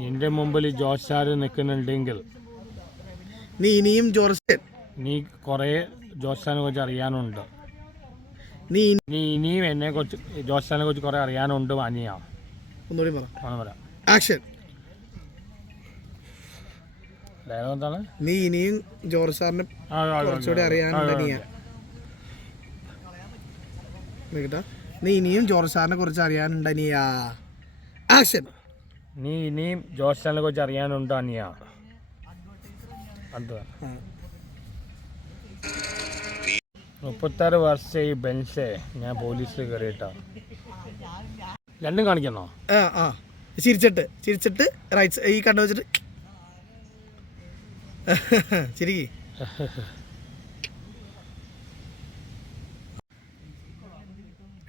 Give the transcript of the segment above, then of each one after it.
നിന്റെ മുമ്പിൽ George sir നിൽക്കുന്നുണ്ടെങ്കിൽ നീ ഇനിയും നീ കുറേ ജോർജ് സാറിനെ കുറിച്ച് അറിയാനുണ്ട്. നീ ഇനിയും എന്നെ കുറിച്ച് ജോർജ് സാറിനെ കുറിച്ച് കുറേ അറിയാനുണ്ട് അനിയ. ഒന്നുകൂടി പറ. ആക്ഷൻ. ഡയലോഗ് എന്താണ്? നീ ഇനിയും ജോർജ് സാറിനെ കുറച്ചുകൂടി അറിയാനുണ്ട് അനിയ. നീ ഇനിയും ജോർജ് സാറിനെ കുറിച്ച് അറിയാനുണ്ട് അനിയ. ആക്ഷൻ. നീ ഇനിയും ജോർജ് സാറിനെ കുറിച്ച് അറിയാനുണ്ട് അനിയ. അത് 36 വർഷമായി ബെൻസേ ഞാൻ പോലീസിൽ കയറിയിട്ടാ. രണ്ടും കാണിക്കുന്നോ? ചിരിച്ചിട്ട് റൈറ്റ് ഈ കണ്ണു വെച്ചിട്ട് ചിരിക്കി.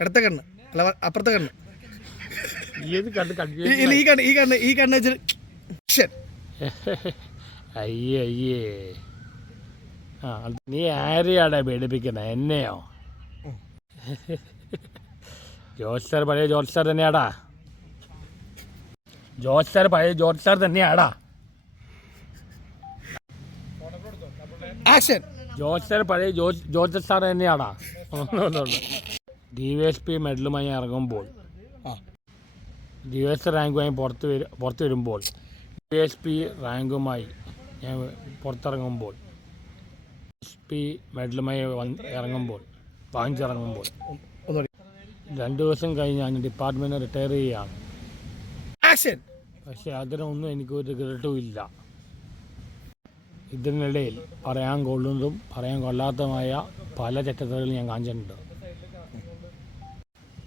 ഇടത്തെ കണ്ണ് അല്ല അപ്പുറത്തെ കണ്ണ്. ഈ കണ്ണ് വെച്ചിട്ട് അയ്യേ നീ ആരെയാടാ പേടിപ്പിക്കണ? എന്നെയോ? ജോർജ് സാർ പഴയ ജോർജ് സാർ തന്നെയാടാ. ജോർജ് സാർ പഴയ ജോർജ് സാർ തന്നെയാടാ. ആക്ഷൻ. ജോർജ് സാർ പഴയ ജോർജ് സാർ തന്നെയാടാ. DYSP മെഡലുമായി ഇറങ്ങുമ്പോൾ, DYSP റാങ്കുമായി പുറത്ത് വരുമ്പോൾ, DYSP റാങ്കുമായി ഞാൻ പുറത്തിറങ്ങുമ്പോൾ, SP മെഡലുമായി വാങ്ങിച്ചിറങ്ങുമ്പോൾ 2 ദിവസം കഴിഞ്ഞ് ഞാൻ ഡിപ്പാർട്ട്മെൻറ്റ് റിട്ടയർ ചെയ്യുകയാണ്. ആക്ഷൻ. പക്ഷെ അതിനൊന്നും എനിക്കൊരു റിഗ്രറ്റും ഇല്ല. ഇതിനിടയിൽ പറയാൻ കൊള്ളുന്നതും പറയാൻ കൊള്ളാത്തതുമായ പല തെറ്റത്തരങ്ങളും ഞാൻ കാണിച്ചിട്ടുണ്ട്.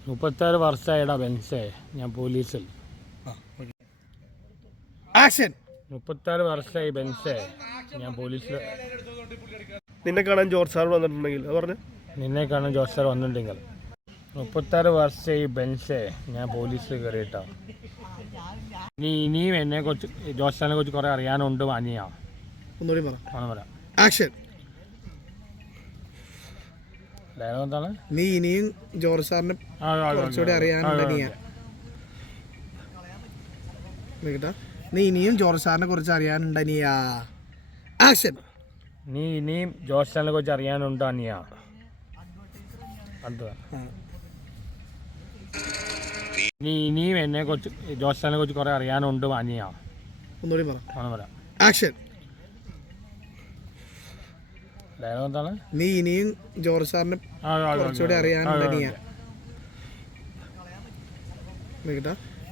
36 വർഷമായിടാ ബെൻസേ ഞാൻ പോലീസിൽ. ആക്ഷൻ. 36 വർഷമായി ബെൻസേ ഞാൻ പോലീസിൽ. നിന്നെ കാണാൻ ജോർജ് സാർ വന്നിട്ടുണ്ടെങ്കിൽ 36 വർഷമായി ബെൻസേ ഞാൻ പോലീസിൽ കയറിയിട്ടാ. ഇനിയും എന്നെ കുറിച്ച് ജോർജ് സാറിനെ കുറിച്ച് കുറേ അറിയാനുണ്ട് അനിയ. ഒന്നുകൂടി പറ. ആക്ഷൻ. ഡയലോഗ് എന്താണ്? നീ ഇനിയും ജോർജ് സാറിനെ കുറച്ചുകൂടി അറിയാനുണ്ട് അനിയ. നീ ഇനിയും ജോർജ് സാറിനെ കുറിച്ച് അറിയാനുണ്ട് അനിയ. ആക്ഷൻ. നീ ഇനിയും ജോർജ് സാറിനെ കുറിച്ച് അറിയാനുണ്ട് അനിയ. അത് നീ ഇനിയും എന്നെ കുറിച്ച് ജോർജ് സാറിനെ കുറിച്ച് കുറേ അറിയാനുണ്ട് അനിയ. ഒന്നുകൂടി പറ. ആക്ഷൻ. ഡയലോഗ് എന്താണ്? നീ ഇനിയും ജോർജ് സാറിനെ കുറച്ചുകൂടി അറിയാനുണ്ട് അനിയ.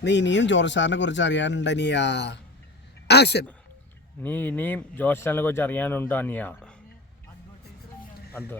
നീ ഇനിയും ജോർജ് സാറിനെ കുറിച്ച് അറിയാനുണ്ട് അനിയ. ആക്ഷൻ. നീ ഇനിയും ജോർജ് സാറിനെ കുറിച്ച് അറിയാനുണ്ട് അനിയ. അത്